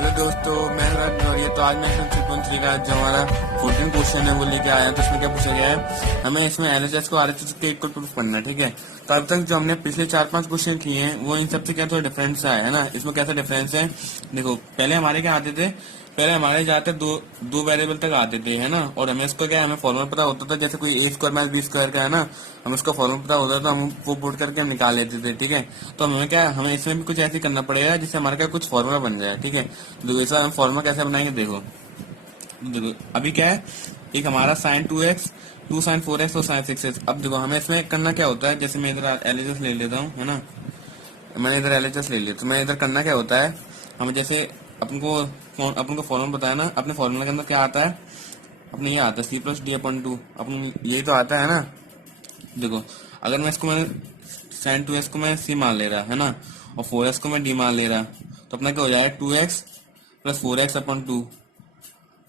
Hello दोस्तों, मैं अनुराग और ये तो आज मैं सेक्शन 3 का जो हमारा 14 क्वेश्चन है वो लेके आया हूं। तो इसमें क्या पूछा गया है, हमें इसमें एलएचएस को आरएचएस के इक्वल प्रूफ करना है। ठीक है, तो अब तक जो हमने पिछले 4-5 क्वेश्चन किए हैं वो इन सबसे क्या थोड़ा डिफरेंस आया है ना। इसमें कैसा डिफरेंस है, देखो पहले हमारे क्या आते थे, पहले हमारे जाते दो दो वेरिएबल तक आते थे है ना। और हमें इसको क्या, हमें फॉर्मूला पता होता था, जैसे कोई ए स्क्वायर माइनस बी स्क्वायर का है ना, हमें उसका फॉर्मूला पता होता था, हम वो पुट करके हम निकाल लेते थे। ठीक है, तो हमें क्या, हमें इसमें भी कुछ ऐसे करना पड़ेगा जिससे हमारे क्या कुछ फॉर्मूला बन जाए। ठीक है, तो ऐसा हम फॉर्मूला कैसे बनाएंगे, देखो अभी क्या है, एक हमारा साइन 2x, 2 साइन 4x और साइन 6x। अब देखो हमें इसमें करना क्या होता है, जैसे मैं इधर एलएचएस ले लेता हूँ है ना, मैंने इधर एलएचएस ले लिया, तो मैं इधर करना क्या होता है, हमें जैसे अपन को फॉर्मूला बताया ना, अपने फॉर्मूला के अंदर क्या आता है, अपने ये आता है c+d/2, अपने यही तो आता है ना। देखो अगर मैं इसको मैं साइन 2x को मैं c मान ले रहा है ना, और 4x को मैं d मान ले रहा, तो अपना क्या हो जाएगा 2x + 4x/2,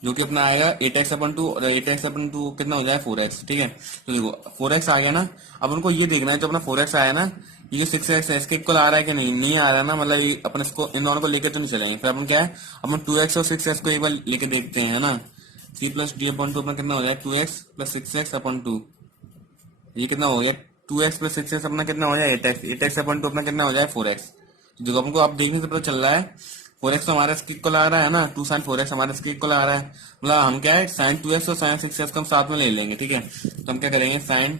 जो कि अपना आएगा 8x/2, और 8x/2 कितना हो जाएगा 4x। ठीक है, तो देखो 4x आ गया ना। अब उनको ये देखना है, जो अपना 4x आया ना, ये जो 6x है इसके इक्वल आ रहा है कि नहीं आ रहा ना, मतलब ये अपन इसको इन दोनों को लेके तो नहीं चलेंगे। फिर अपन क्या है, अपन 2x और 6x को एक बार लेके देखते हैं है ना। c+d/2 अपना कितना हो जाएगा 2x + 6x/2, ये कितना हो गया 2x + 6x अपना कितना हो जाए 8x, 8x/2 अपना कितना हो जाए 4x। देखो हमको आप देखने से पता चल रहा है 4x तो हमारा इसके इक्वल आ रहा है ना, 2 साइन 4x हमारा इसके इक्वल आ रहा है। मतलब हम क्या है, साइन 2x और साइन 6x को हम साथ में ले लेंगे। ठीक है, तो हम क्या करेंगे, साइन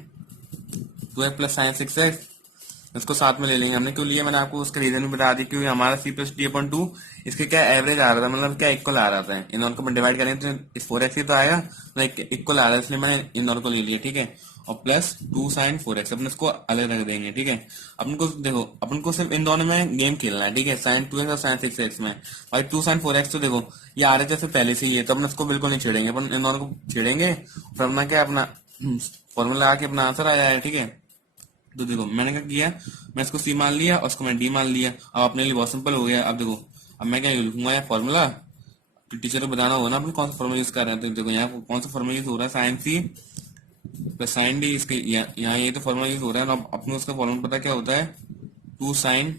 2x + साइन 6x इसको साथ में ले लेंगे। हमने क्यों लिया, मैंने आपको उसका रीजन भी बता दी, क्योंकि हमारा c+d/2 इसके क्या एवरेज आ रहा था, मतलब क्या इक्वल आ रहा था। इन दोनों को डिवाइड करेंगे तो इस 4x ही तो आएगा, मतलब इक्वल आ रहा है, इसलिए मैंने इन दोनों को ले लिया। ठीक है, और प्लस 2 साइन 4x अपन इसको अलग रख देंगे। ठीक है, अपन को देखो, अपन को सिर्फ इन दोनों में गेम खेलना है। ठीक है, साइन 2x और साइन 6x में, भाई 2 साइन 4x तो देखो ये आ रहे थे पहले से ही है, तो अपन इसको बिल्कुल नहीं छेड़ेंगे, अपन इन दोनों को छेड़ेंगे, फिर अपना क्या, अपना फॉर्मूला आके अपना आंसर आ जाएगा। ठीक है, तो देखो मैंने क्या किया, मैं इसको सी मान लिया और इसको मैं डी मान लिया। अब अपने लिए बहुत सिंपल हो गया। अब देखो, अब मैं क्या लिखूंगा, यहाँ फॉर्मूला, तो टीचर को बताना होगा ना अपने कौन सा फॉर्मूला यूज कर रहे हैं। तो देखो यहाँ कौन सा फॉर्मूला यूज हो रहा है, sine C plus sine D, इसके यहाँ ये तो फॉर्मूला यूज हो रहा है ना। अपने उसका फॉर्मूला पता क्या होता है, 2 साइन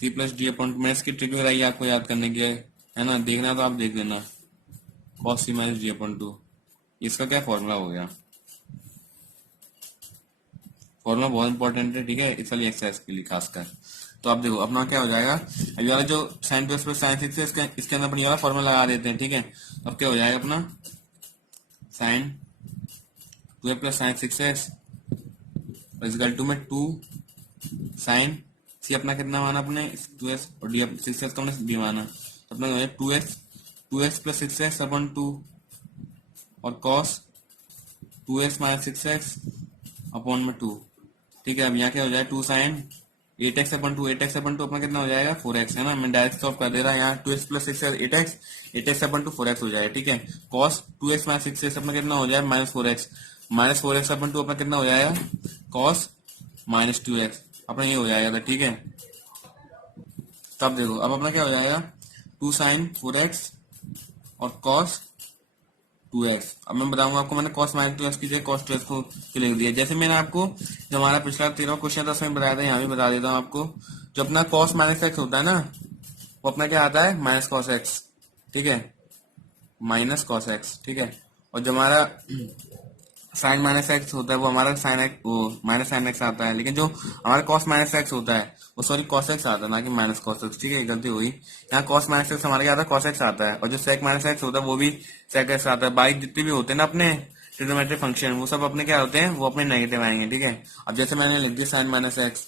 c+d/2। मैं इसकी ट्रिक बताइए आपको याद करने की है ना, देखना तो आप देख लेना, cos c - d/2, इसका क्या फॉर्मूला हो गया। फॉर्मूला बहुत इंपॉर्टेंट है। ठीक है, इस वाली एक्सरसाइज के लिए खासकर। तो अब देखो अपना क्या हो जाएगा, अब ये वाला जो साइन 2x + साइन 6 है, इसके अंदर अपन ये वाला फॉर्मूला लगा देते हैं। ठीक है, अब क्या हो जाएगा अपना sign 2x + sign 6x equal to में 2 साइन सी अपना कितना माना अपने 2x, और डी 6x को हमने डी माना, तो अपना हो जाएगा 2x + 6x/2, और cos 2x - 6x अपॉन में 2। ठीक है, अब यहाँ क्या हो जाएगा 2 साइन 8x/2, 8x/2 अपना कितना हो जाएगा 4x है ना। मैं डायरेक्ट सॉल्व कर दे रहा, यहाँ 2x + 6 8x, 8x/2 4x हो जाएगा। ठीक है, cos 2x - 6x अपना कितना हो जाएगा -4x, -4x/2 अपना कितना हो जाएगा cos -2x अपना ये हो जाएगा। ठीक है, तब देखो अब अपना क्या हो जाएगा 2 साइन 4x और cos 2x। अब मैं बताऊंगा आपको, मैंने cos -2x की जगह cos 2x को लिख दिया। जैसे मैंने आपको जो हमारा पिछला 13 क्वेश्चन था उसमें बताया था, यहाँ भी बता देता हूँ आपको। जो अपना cos -x होता है ना, वो अपना क्या आता है -cos x। ठीक है, -cos x। ठीक है, और जो हमारा साइन -x होता है वो हमारा साइन एक्स, वो -sin x आता है। लेकिन जो हमारा cos -x होता है वो सॉरी cos x आता है, ना कि -cos x। ठीक है, गलती हुई, यहाँ cos -x हमारे क्या आता है cos x आता है, और जो sec -x होता है वो भी sec x आता है। बाई जितने भी होते हैं ना अपने ट्रिग्नोमेट्रिक फंक्शन, वो सब अपने क्या होते हैं, वो अपने नेगेटिव आएंगे। ठीक है, अब जैसे मैंने लिख दिया साइन -x,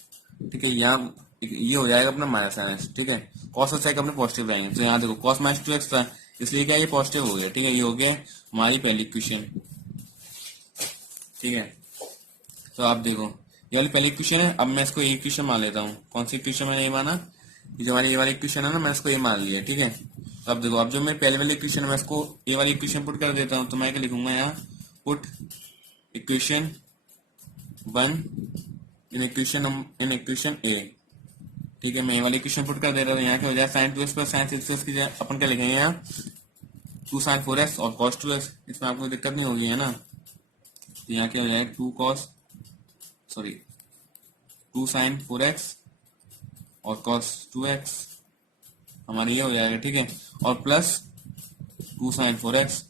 ठीक है, यहाँ ये हो जाएगा अपना -sin x। ठीक है, cos और sec अपने पॉजिटिव आएंगे, तो यहाँ देखो cos -2x था, इसलिए क्या ये पॉजिटिव हो गया। ठीक है, ये हो गया हमारी पहली इक्वेशन। ठीक है, तो आप देखो ये वाली पहली इक्वेशन है। अब मैं इसको एक इक्वेशन मान लेता हूँ। कौन सी इक्वेशन मैंने ये माना, ये जो हमारी ये वाली इक्वेशन है ना, मैं इसको ये मान लिया। ठीक है, तो अब देखो, अब जो मेरी पहले वाली इक्वेशन है मैं इसको ये वाली इक्वेशन पुट कर देता हूँ। तो मैं क्या लिखूंगा यहाँ, पुट इक्वेशन 1 इन इक्वेशन ए। ठीक है, मैं ये वाली इक्वेशन पुट कर दे रहा हूँ। यहाँ क्या हो जाए साइन 2x + साइन 6x की जगह अपन क्या लिखेंगे यहाँ 2 साइन 4x और cos 2x, इसमें आपको दिक्कत नहीं होगी है ना। तो यहाँ क्या हो जाएगा 2 साइन 4x और cos 2x हमारा ये हो जाएगा, ठीक है, और प्लस 2 sin 4x,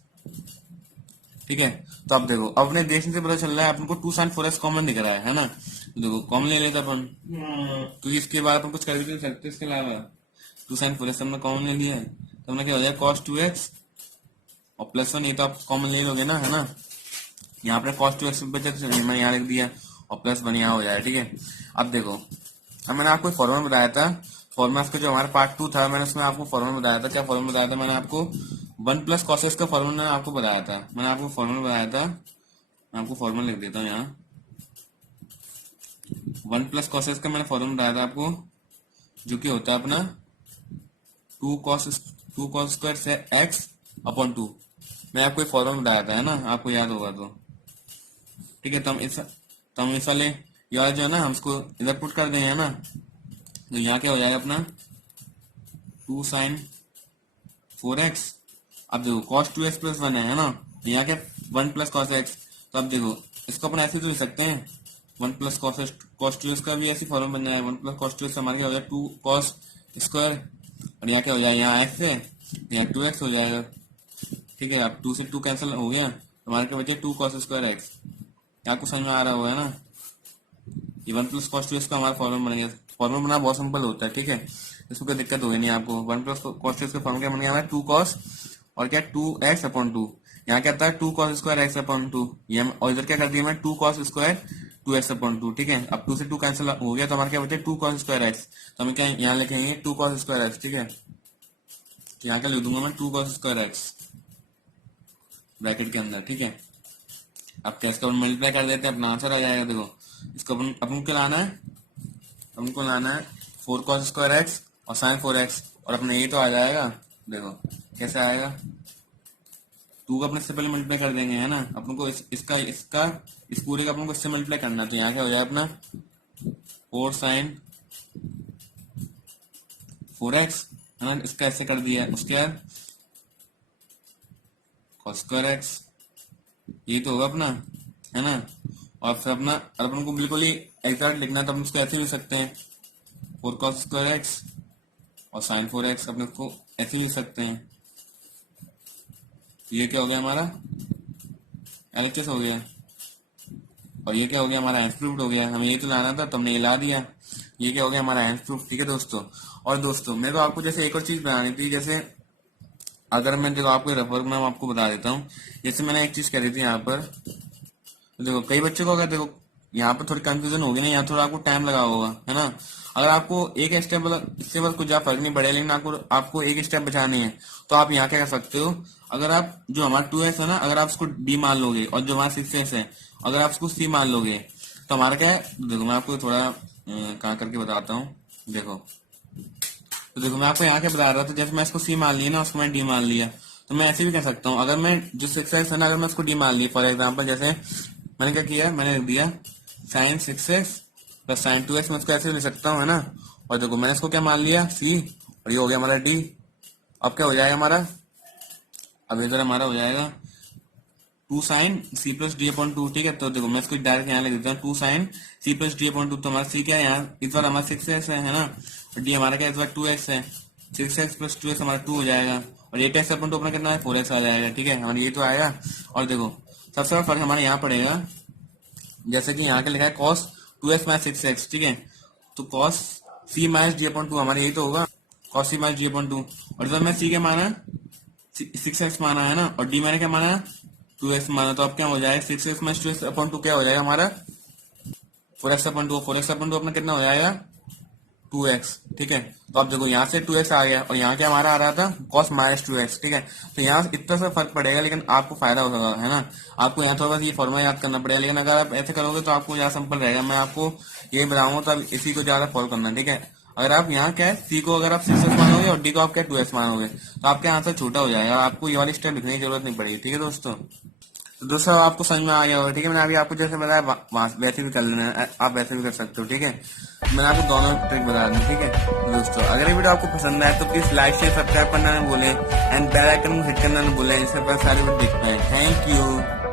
ठीक है। तो अब देखो, अपने देखने से पता चल रहा है अपन को 2 sin 4x कॉमन दिख रहा है ना। तो देखो कॉमन ले लेते अपन, तो इसके बाद अपन कुछ कर भी नहीं सकते इसके अलावा। 2 sin 4x हमने कॉमन ले लिया है, तो हमने क्या हो जाएगा cos 2x और +1, ये तो आप कॉमन ले लोगे ना, है ना। यहाँ पे cos 2x बचा तो मैंने यहाँ लिख दिया और +1 यहाँ हो जाएगा, ठीक है। अब देखो, अब मैंने आपको फॉर्मूला बताया था, फॉर्मूला का जो हमारा पार्ट 2 था, मैंने उसमें आपको फॉर्मूला बताया था। क्या फॉर्मूला बताया था मैंने आपको? 1 + cos x का फॉर्मूला मैंने आपको बताया था। मैंने आपको फॉर्मूला बताया था, मैं आपको फॉर्मूला लिख देता हूँ यहाँ। 1 + cos x का मैंने फॉर्मूला बताया था आपको, जो कि होता है अपना 2 cos स्क्वायर x अपॉन 2। मैं आपको एक फॉर्मूला बताया था, है ना, आपको याद होगा तो, ठीक है। तो हम इस वाले यार जो है ना, हम इसको इधर पुट कर देंगे, है ना। तो यहाँ क्या हो जाएगा अपना 2 sin 4x। अब देखो cos 2x + 1 है ना, तो यहाँ क्या 1 + cos x। तो अब देखो, इसको अपन ऐसे तो लिख सकते हैं, 1 + cos 2x का भी ऐसी फॉर्मूला बन जाएगा। 1 + cos 2x हमारे क्या हो जाएगा 2 cos स्क्वायर, और यहाँ क्या हो जाएगा, यहाँ x है, यहाँ 2x हो जाएगा, ठीक है। अब 2 से 2 कैंसिल हो गया, तो हमारे क्या बचे 2 cos स्क्वायर x। यहाँ कुछ समझ में आ रहा हुआ है ना। ये 1 + cos 2x का हमारा फॉर्मूला बन गया। फॉर्मूला बनाना बहुत सिंपल होता है, ठीक है, इसमें कोई दिक्कत होगी नहीं आपको। 1 + cos 2x का फॉर्मूला बन गया 2 cos और क्या 2x अपॉन 2। यहाँ क्या आता है 2 cos स्क्वायर x अपॉन 2, ये और इधर क्या कर दिया मैं 2 cos स्क्वायर 2x अपॉन 2, ठीक है। अब 2 से 2 कैंसिल हो गया, तो हमारे क्या बचे 2 cos स्क्वायर x। तो हमें क्या यहाँ लिखेंगे 2 cos स्क्वायर x, ठीक है। तो यहाँ क्या लिख दूंगा मैं 2 cos स्क्वायर x ब्रैकेट के अंदर, ठीक है। अब क्या इसका मल्टीप्लाई कर देते हैं, अपना आंसर आ जाएगा। देखो, इसको अपन को लाना है, अपन को लाना है 4 cos स्क्वायर x और sin 4x, और अपने ये तो आ जाएगा। देखो कैसे आएगा, 2 का अपने इससे पहले मल्टीप्लाई कर देंगे, है ना। अपन को इसका इस पूरे का अपन को इससे मल्टीप्लाई करना, तो यहाँ क्या हो जाएगा अपना 4 sin 4x, है ना। इसका ऐसे कर दिया, उसके बाद cos स्क्वायर x, ये तो होगा अपना, है ना। और फिर अपना अपन को बिल्कुल ही एग्जैक्ट लिखना, तो हम इसको ऐसे लिख सकते हैं 4 cos स्क्वायर x और sin 4x, अपने को ऐसे लिख सकते हैं। ये क्या हो गया हमारा LHS हो गया, और ये क्या हो गया हमारा एंस प्रूफ हो गया। हमें ये तो लाना था, तो हमने ये ला दिया। ये क्या हो गया हमारा एंस प्रूफ, ठीक है दोस्तों। और दोस्तों मेरे को आपको जैसे एक और चीज बतानी थी, जैसे अगर मैं देखो आपको रफर में आपको बता देता हूँ। जैसे मैंने एक चीज करी थी यहाँ पर, तो देखो कई बच्चों को अगर देखो यहाँ पर थोड़ी कंफ्यूजन होगी ना, यहाँ थोड़ा आपको टाइम लगा होगा, है ना। अगर आपको एक स्टेप इससे बस कुछ ज्यादा फर्क नहीं पड़ेगा, लेकिन आपको एक स्टेप बचानी है, तो आप यहाँ क्या कर सकते हो। अगर आप जो हमारा 2x है ना, अगर आप उसको d मान लोगे, और जो हमारा 6x है अगर आप उसको c मान लोगे, तो हमारा क्या है, देखो मैं आपको थोड़ा कहाँ करके बताता हूँ। देखो, तो देखो मैं आपको यहाँ के बता रहा था, जैसे मैं इसको c मान लिया ना, उसको मैं d मान लिया, तो मैं ऐसे भी कह सकता हूँ। अगर मैं जो 6x है ना, अगर मैं उसको d मान लिया, फॉर एग्जाम्पल जैसे मैंने क्या किया, मैंने लिख दिया sin 6x + sin 2x, मैं उसको ऐसे लिख सकता हूँ, है ना। और देखो मैंने इसको क्या मान लिया c, और ये हो गया हमारा d। अब क्या हो जाएगा हमारा, अब इधर हमारा हो जाएगा 2 sin c + d अपॉन 2, ठीक है। तो देखो मैं इसको डायरेक्ट यहाँ लिख देता हूँ 2 sin c + d अपॉन 2। तो हमारा c क्या है यहाँ, इस बार हमारा 6x है ना, और d हमारा क्या इस बार 2x है। 6x + 2x हमारा 2 हो जाएगा, और 8x अपॉन 2 अपना कितना है 4x आ जाएगा, ठीक है। हमारा ये तो आएगा। और देखो सबसे बड़ा फर्क हमारे यहाँ पड़ेगा, जैसे कि यहाँ के लिखा है cos 2x - 6x, ठीक है। तो cos c - d अपॉन 2 हमारा यही तो होगा, cos c - d अपॉन 2। और जब मैं c के माना 6x माना है ना, और d मैंने क्या माना 2x माना, तो अब क्या हो जाएगा 6x - 2x अपॉन 2 क्या हो जाएगा हमारा 4x अपॉन 2। 4x अपॉन 2 अपना कितना हो जाएगा 2x, ठीक है। तो अब देखो यहाँ से 2x आ गया, और यहाँ क्या हमारा आ रहा था cos - 2x, ठीक है। तो यहाँ इतना सा फर्क पड़ेगा, लेकिन आपको फायदा होगा, है ना। आपको यहाँ थोड़ा बस ये फॉर्मूला याद करना पड़ेगा, लेकिन अगर आप ऐसे करोगे तो आपको ज्यादा सिंपल रहेगा। मैं आपको ये बताऊंगा, तो आप इसी को ज्यादा फॉलो करना, ठीक है। अगर आप यहाँ क्या है c को अगर आप 6x मानोगे और d को आप क्या 2x मानोगे, तो आपका आंसर छोटा हो जाएगा, आपको ये वाली स्टेप लिखने की जरूरत नहीं पड़ेगी, ठीक है दोस्तों। तो दोस्तों आपको समझ में आ गया होगा, ठीक है। मैंने अभी आपको जैसे बताया वैसे भी कर लेना है, आप वैसे भी कर सकते हो, ठीक है। मैंने आपको दोनों ट्रिक बता दी, ठीक है। तो दोस्तों अगर ये वीडियो आपको पसंद आए तो प्लीज लाइक शेयर सब्सक्राइब करना न भूलें, एंड बेल आइकन को हिट करना न भूलें, इससे सारी वीडियो देख पाए। Thank you.